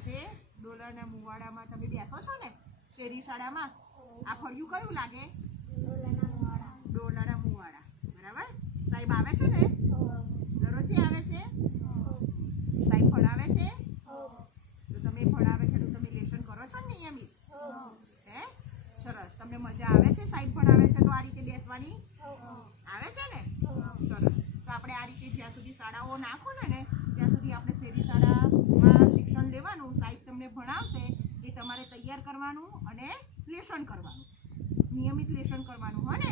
આજે ડોલરના મુવાડામાં તમે બેસો છો ને શેરી શાળામાં, આ ફળિયું કયું લાગે? ડોલરના મુવાડા. બરાબર? સાહેબ આવે છે ને? દરરોજે આવે છે? સાહેબ ભણાવે છે? તો તમે ભણાવે છે તો તમે લેસન કરો છો ને નિયમિત? હે? સરસ. તમને મજા આવે છે સાહેબ ભણાવે છે તો આ રીતે બેસવાની? આવે છે ને? સરસ. તો આપણે આ રીતે જ્યાં સુધી શાળાઓ ના ખોલે ને ત્યાં સુધી આપણે શેરી શાળામાં શિક્ષણ લેવાનું. સાહેબ તમને ભણાવશે એ તમારે તૈયાર કરવાનું અને લેસન કરવાનું, નિયમિત લેસન કરવાનું. હો ને?